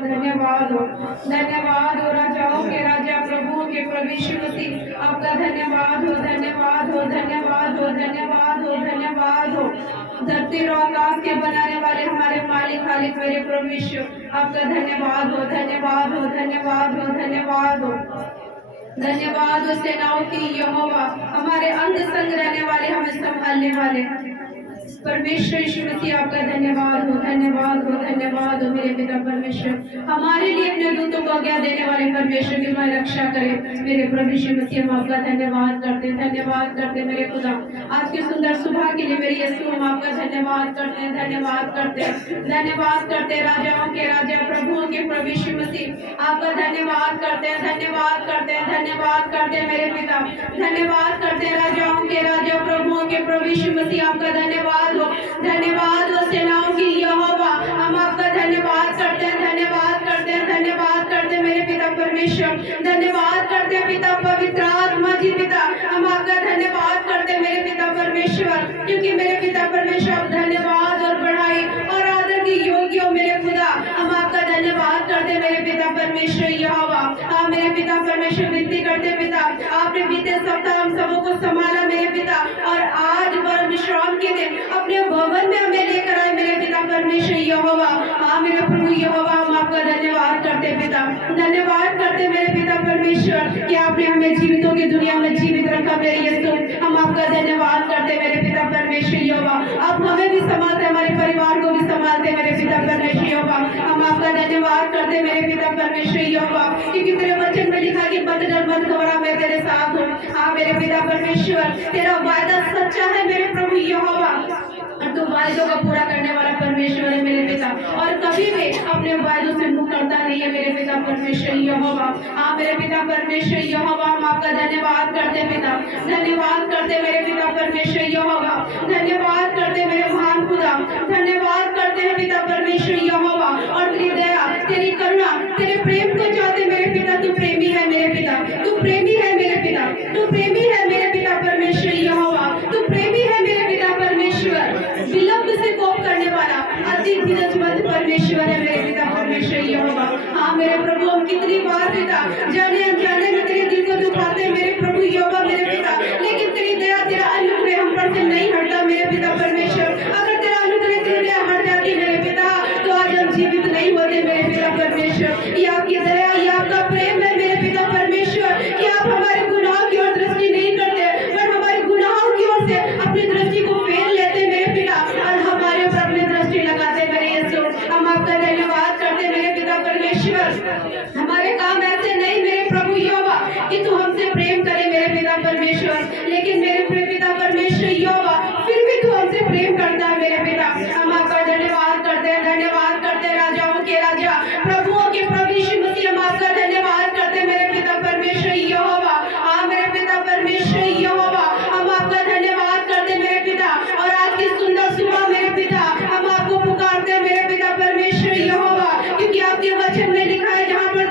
धन्यवाद हो, धन्यवाद हो राजाओं के राजा, प्रभुओं के प्रभु यीशु मसीह, आपका धन्यवाद हो, धन्यवाद हो, धन्यवाद हो, धन्यवाद हो, धन्यवाद हो। धरती और आकाश के बनाने वाले हमारे मालिक खालिक मेरे प्रभु यीशु, आपका धन्यवाद हो, धन्यवाद हो, धन्यवाद हो, धन्यवाद हो। धन्यवाद हो सेनाओं की यहोवा, हमारे अंग संग रहने वाले, हमें संभालने वाले परमेश्वर यीशु मसीह, आपका धन्यवाद हो, धन्यवाद हो, धन्यवाद हो मेरे पिता परमेश्वर। हमारे लिए अपने दूतों को आज्ञा देने वाले परमेश्वर की हमारी रक्षा करे मेरे प्रभु यीशु मसीह, हम आपका धन्यवाद करते, धन्यवाद करते मेरे खुदा। आज की सुंदर सुबह के लिए मेरे यीशु, हम आपका धन्यवाद करते हैं, धन्यवाद करते हैं, धन्यवाद करते हैं राजाओं के राजा, प्रभुओं के प्रभु यीशु मसीह, आपका धन्यवाद करते हैं, धन्यवाद करते हैं, धन्यवाद करते हैं मेरे पिता, धन्यवाद करते हैं राजाओं के राजा, प्रभुओं के प्रभु यीशु मसीह, आपका धन्यवाद हो, धन्यवाद हो सेनाओं की यहोवा, हम आपका धन्यवाद करते हैं, धन्यवाद करते हैं, धन्यवाद करते हैं मेरे पिता परमेश्वर, धन्यवाद करते हैं पिता पवित्र आत्मा जी पिता, हम आपका धन्यवाद करते हैं मेरे पिता परमेश्वर, क्योंकि मेरे पिता परमेश्वर धन्यवाद और बढ़ाई और आदर की योग्य हो मेरे खुदा, हम आपका धन्यवाद करते हैं मेरे पिता परमेश्वर यहोवा। हाँ मेरे पिता परमेश्वर, विनती करते पिता, आपने बीते सप्ताह हम सबों को संभाला मेरे पिता, और आज पर विश्राम के दिन अपने भवन में हमें लेकर आए मेरे पिता परमेश्वर यहोवा। हाँ मेरे प्रभु यहोवा, हम आपका धन्यवाद करते पिता, धन्यवाद करते मेरे पिता परमेश्वर कि आपने हमें जीवितों की दुनिया में जीवित रखा मेरे यीशु, हम आपका धन्यवाद करते मेरे पिता परमेश्वर यहोवा। आप हमें भी संभालते, हमारे परिवार को भी संभालते मेरे पिता परमेश्वर यहोवा, हम आपका धन्यवाद करते मेरे पिता परमेश्वर यहोवा, क्योंकि तेरे वचन में लिखा कि मत डर मत घबरा, मैं तेरे साथ हूँ। हाँ मेरे पिता परमेश्वर, तेरा वायदा सच्चा है मेरे प्रभु यहोवा, और तू वायदों का पूरा करने वाला परमेश्वर है मेरे पिता, और कभी भी अपने वायदों से मुक्त करता नहीं है मेरे पिता परमेश्वर यहोवा। हाँ मेरे पिता परमेश्वर यहोवा, हम आपका धन्यवाद करते पिता, धन्यवाद करते मेरे पिता परमेश्वर यहोवा, धन्यवाद करते मेरे महान खुदा, धन्यवाद करते हैं पिता परमेश्वर यहोवा, और तेरी दया तेरी करुणा तेरे प्रेम को चाहते मेरे पिता, तू प्रेमी है मेरे पिता, तू प्रेमी है मेरे पिता, तू प्रेमी है मेरे पिता परमेश्वर यहोवा, तू प्रेमी है मेरे पिता परमेश्वर, विलंब से कोप करने वाला अति धीरजमंद परमेश्वर है मेरे पिता परमेश्वर यहोवा। हाँ मेरे प्रभु, हम कितनी बार पिता जाने अनजाने में तेरे दिल को दुखाते हैं मेरे प्रभु यहोवा मेरे पिता, लेकिन तेरी दया तेरा अनुग्रह हम पर से नहीं हटता मेरे पिता परमेश्वर। अगर तेरा अनुग्रह तेरी दया हट जाती मेरे पिता, तो आज हम जीवित नहीं होते मेरे पिता परमेश्वर। ये आपकी दया, ये आपका प्रेम है मेरे पिता परमेश्वर, कि आप हमारे गुनाहों की ओर दृष्टि नहीं करते, पर हमारे गुनाहों की ओर से अपनी दृष्टि को फेर लेते मेरे पिता, और हमारे ऊपर अपनी दृष्टि लगाते मेरे यीशु। हम आपका धन्यवाद करते मेरे पिता परमेश्वर। हमारे काम ऐसे नहीं मेरे प्रभु यहोवा कि तू हमसे प्रेम करे मेरे पिता परमेश्वर, लेकिन मेरे पिता परमेश्वर यहोवा फिर भी तू हमसे प्रेम करता है मेरे पिता। हम आपका धन्यवाद करते हैं, धन्यवाद करते हैं राजाओं के राजा, प्रभुओं के प्रभु यीशु मसीह, हम आपका धन्यवाद करते हैं मेरे पिता परमेश्वर यहोवा। हाँ मेरे पिता परमेश्वर यहोवा, हम आपका धन्यवाद करते हैं मेरे पिता, और आज की सुंदर सुबह मेरे पिता हम आपको पुकारते हैं मेरे पिता परमेश्वर यहोवा, क्योंकि आपके वचन में लिखा है जहाँ पर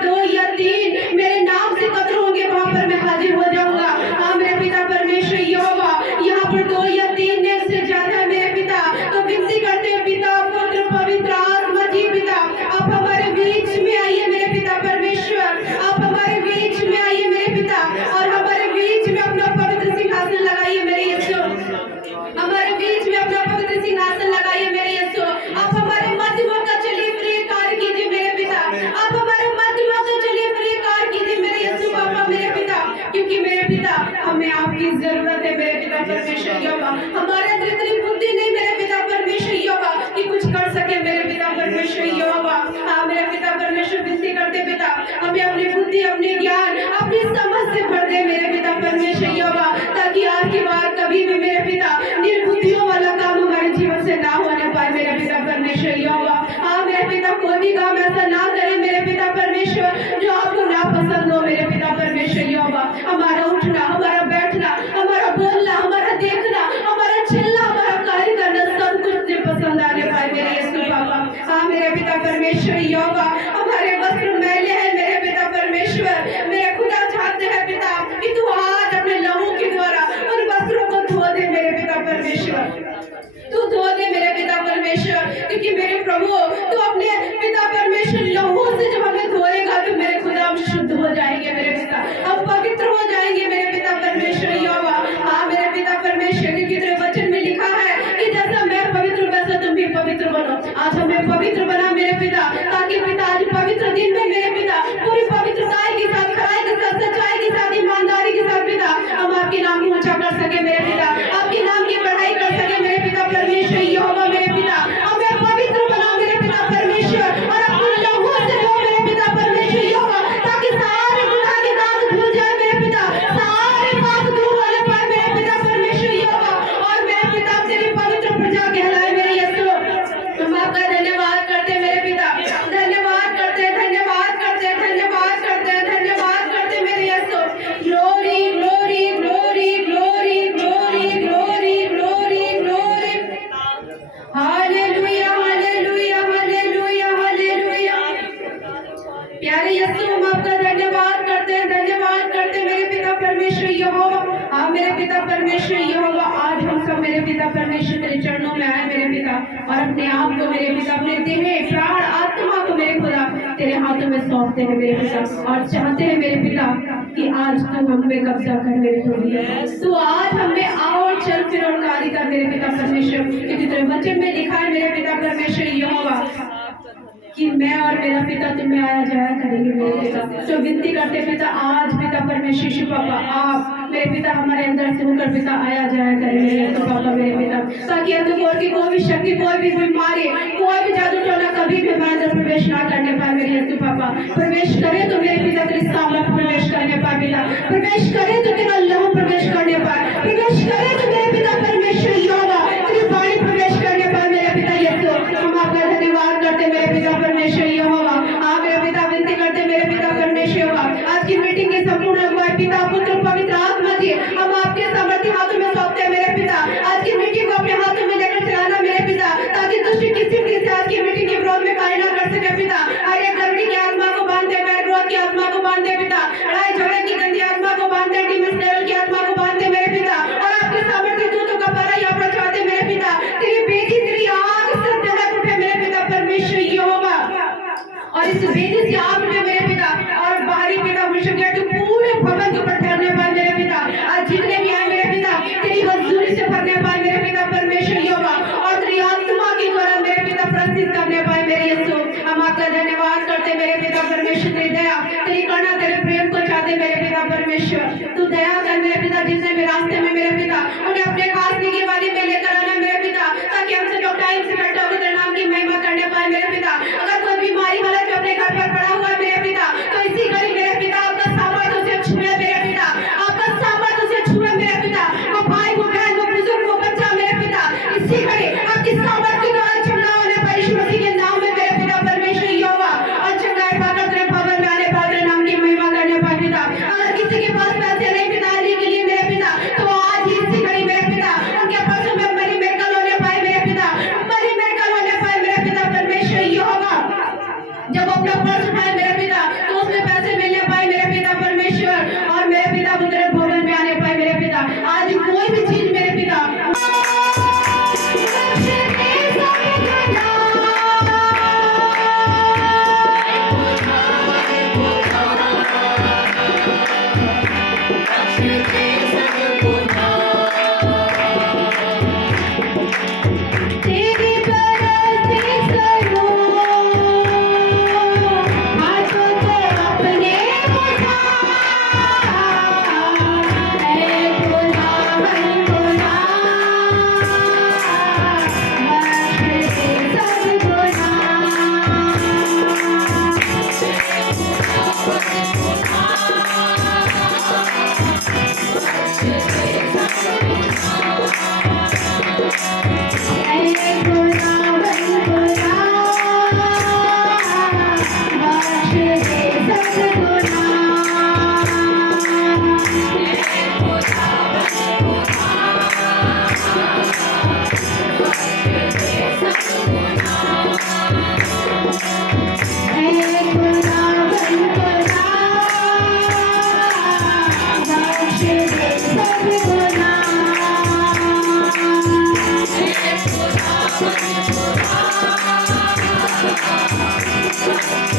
लहू से जब हमें धोएगा तो मेरे खुदा हम शुद्ध हो जाएंगे मेरे पिता, हम पवित्र हो जाएंगे मेरे पिता परमेश्वर यहोवा। हाँ मेरे पिता परमेश्वर, क्योंकि तेरे वचन में लिखा है कि जैसा मैं पवित्र वैसा तुम भी पवित्र बनो। आज हमें पवित्र बना मेरे पिता, ताकि पिता आज पवित्र दिन में मेरे पिता पूरी पवित्रता के साथ, खराई के साथ, सच्चाई के साथ, ईमानदारी के साथ पिता हम आपके नाम की ऊंचा कर सके मेरे पिता, आपके नाम की बढ़ाई कर सके मेरे पिता परमेश्वर यहोवा। मेरे पिता हमें पवित्र बना मेरे पिता परमेश्वर, और अपने लहू से धो मेरे पिता परमेश्वर यहोवा, ताकि सारे गुनाह के दाग धुल जाए मेरे पिता, सारे पाप दूर होने पाए मेरे पिता परमेश्वर यहोवा, और मेरे पिता तेरी पवित्र प्रजा कहलाए मेरे यीशु। हम आपका धन्यवाद करते मेरे पिता, धन्यवाद करते, धन्यवाद करते, धन्यवाद करते, धन्यवाद करते मेरे यीशु। Glory glory glory glory glory glory glory glory, hallelujah hallelujah hallelujah hallelujah. प्यारे यीशु हम आपका धन्यवाद करते मेरे पिता परमेश्वर यहोवा। हाँ मेरे पिता परमेश्वर यहोवा, आज हम सब मेरे पिता परमेश्वर तेरे चरणों में आए मेरे पिता, और अपने आप को मेरे पिता, अपने देह प्राण आत्मा को मेरे खुदा तेरे हाथों में सौंपते हैं मेरे पिता, और चाहते हैं मेरे पिता कि आज तू हम पे कब्जा कर मेरे खुदा, तू आज हमें आओ और चल फिर और कार्य कर मेरे पिता परमेश्वर, क्योंकि तेरे वचन में लिखा है मेरे पिता परमेश्वर यहोवा कि मैं और मेरा पिता तुम्हें आया जाया करेंगे मेरे पिता। तो विनती करते पिता, आज पिता परमेश्वर यीशु पापा आप मेरे पिता हमारे अंदर से होकर पिता आया जाया करें मेरे यीशु पापा मेरे पिता, ताकि अंधकार की कोई भी शक्ति, कोई भी बीमारी, कोई भी जादू टोना कभी भी हमारे अंदर प्रवेश ना करने पाए मेरे यीशु पापा। प्रवेश करे तो मेरे पिता तेरी सामर्थ प्रवेश करने पाए पिता, प्रवेश करे तो तेरा लहू प्रवेश करने पाए, प्रवेश करे तो मेरे पिता परमेश्वर यहोवा तेरी वाणी प्रवेश करने पाए मेरे पिता यीशु। हम आपका धन्यवाद करते मेरे पिता परमेश्वर यहोवा। हाँ मेरे पिता विनती करते मेरे पिता परमेश्वर यहोवा, आज की मीटिंग के संपूर्ण अगुवाई पिता पुत्र पवित्र आत्मा जी हम आपके सामर्थ्य हाथों में सौंपते हैं मेरे पिता। आज की मीटिंग को अपने हाथों में लेकर चलाना मेरे पिता, ताकि दुष्ट किसी भी से आज की मीटिंग के विरोध में कार्य न कर सके पिता। हर एक गड़बड़ी की आत्मा को बांध दे, मैं क्रोध की आत्मा को बांध दे पिता, लड़ाई झगड़े की गंदी आत्मा को बांध दे, डिमिस लेवल की आत्मा को बांध दे मेरे पिता, और आपके सामर्थ्य दूतों का पहरा यहाँ पर चढ़ाते मेरे पिता। तेरी बेटी तेरी आग से दहक उठे मेरे पिता परमेश्वर यहोवा, और इस वेदी से आप उठे मेरे पिता, और बाहरी पिता विश्व पूरे भवन के ऊपर ठहरने पाए मेरे पिता। आज जितने भी आए मेरे पिता तेरी हजूरी से भरने पाए मेरे पिता परमेश्वर यहोवा, और तेरी आत्मा के द्वारा मेरे पिता प्रस्थित करने पाए मेरे यीशु। हम आपका धन्यवाद करते मेरे पिता परमेश्वर, तेरी दया तेरी करुणा तेरे प्रेम को चाहते मेरे पिता परमेश्वर। तू दया कर मेरे पिता, जितने भी रास्ते में मेरे पिता उन्हें अपने खास निगे वाली में लेकर आना मेरे पिता, ताकि हमसे लोग टाइम से इकट्ठा होकर तेरे नाम की महिमा करने पाए मेरे पिता। अगर कोई बीमारी हालत में अपने घर पर पड़ा हुआ है मेरे पिता, तो इसी घड़ी मेरे पिता आपका सामर्थ्य उसे छुए मेरे पिता, आपका सामर्थ्य उसे छुए मेरे पिता। वो भाई वो बहन वो बुजुर्ग वो बच्चा मेरे पिता इसी घड़ी आपकी सामर्थ्य द्वारा चंगा होने पर यीशु मसीह के नाम में मेरे पिता परमेश्वर यहोवा, और चंगाई पाकर तेरे भवन में आने पर तेरे नाम की महिमा करने पर पिता। अगर किसी के पास पैसे नहीं पिता आने के लिए मेरे पिता, तो आज ही इसी घड़ी मेरे पिता उनके पर्सों में मनी मेडिकल होने पाए मेरे पिता, मनी मेडिकल होने पाए मेरे पिता परमेश्वर यहोवा। जब अपना पर्स उठाए मेरे पिता तो उसमें पैसे मिलने पाए मेरे पिता परमेश्वर, और मेरे पिता वो तेरे भवन में आने पाए मेरे पिता। आज कोई भी चीज मेरे पिता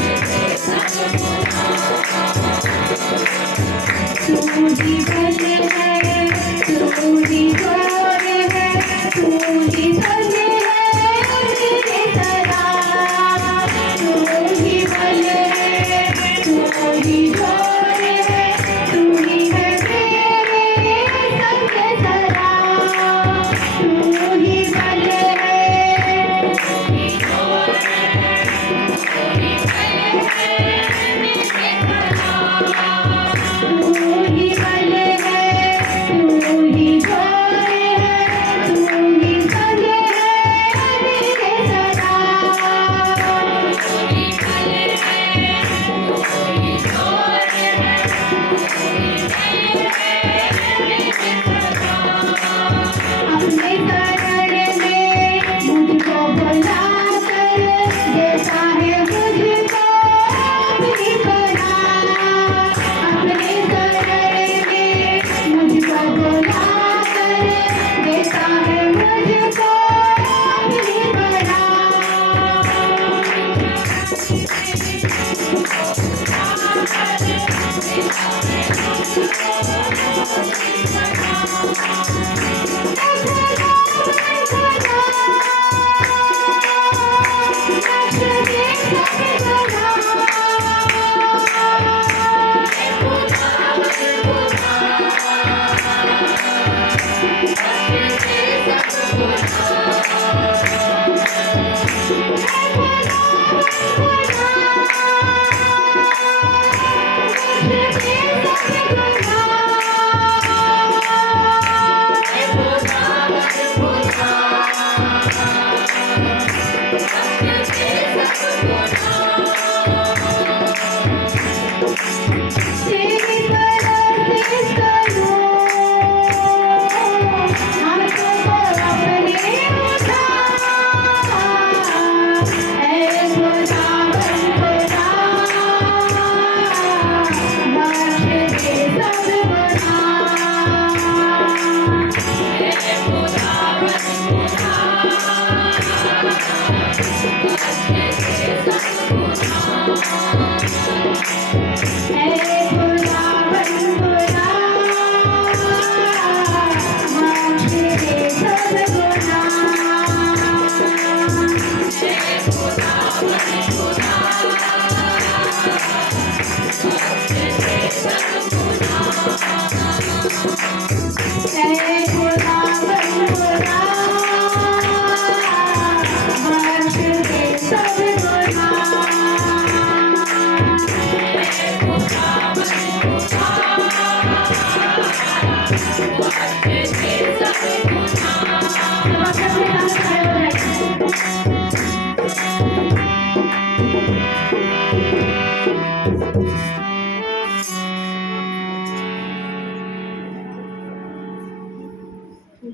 Thank you.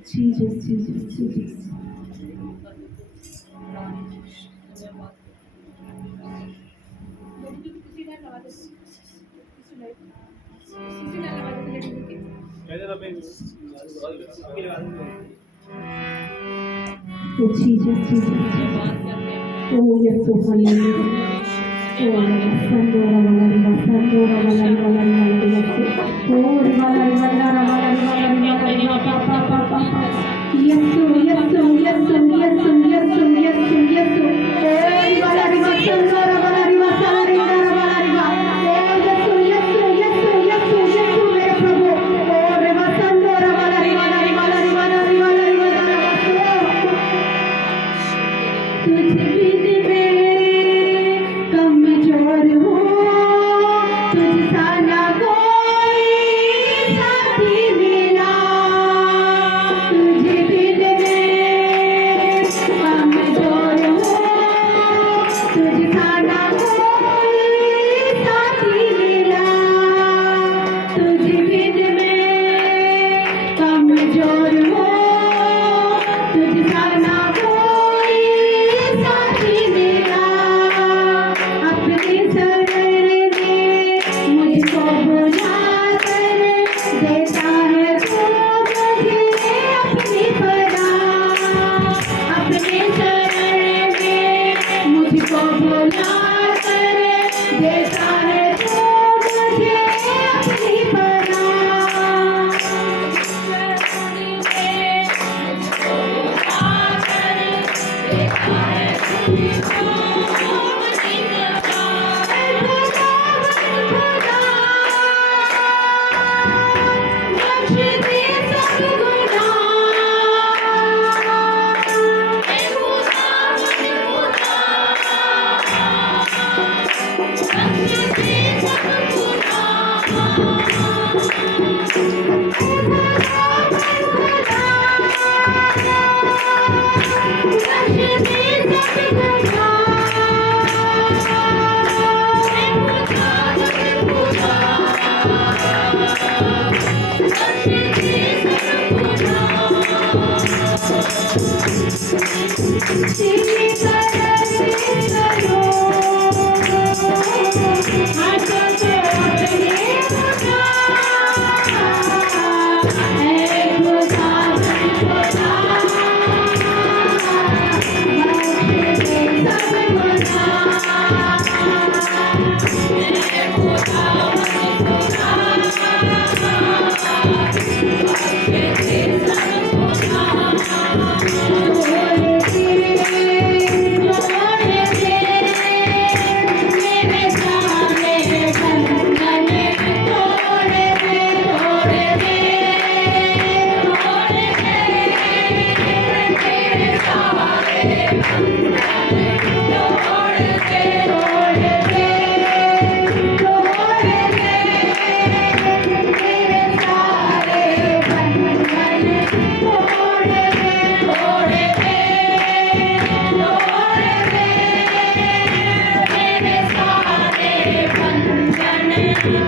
Jesus, Jesus, Jesus. Oh Jesus, Jesus. Oh yes, oh hallelujah. Oh Sandora Valari, Sandora Valari, Valari, Valari. Oh Valari, Valari, Valari, Valari, Papa. Yes, oh, yes, oh, yes, oh, yes, oh, yes, oh, yes, oh, yes, oh. Oh Valari, Sandora Valari, Valari, Valari. Oh yes, oh, yes, oh, yes, oh, yes, oh, yes, oh, मेरे प्रभु. Oh Reva Sandora Valari, Valari, Valari, Valari, Valari, Valari. तुझ बिन मैं कमजोर हूँ, तुझसा ना कोई साथी मिला। तुझ बिन मैं कमजोर हूँ, तुझसा ना कोई साथी मिला। तुझ बिन मैं कमजोर हूँ, तुझसा ना कोई साथी मिला। अपने शरण में मुझको बुला कर देता है तू मुझे अपनी पनाह। अपने शरण में मुझको बुला कर देता है तू मुझे अपनी पनाह। मेरे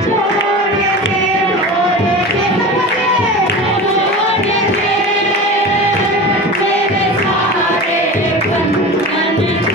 सारे बंधन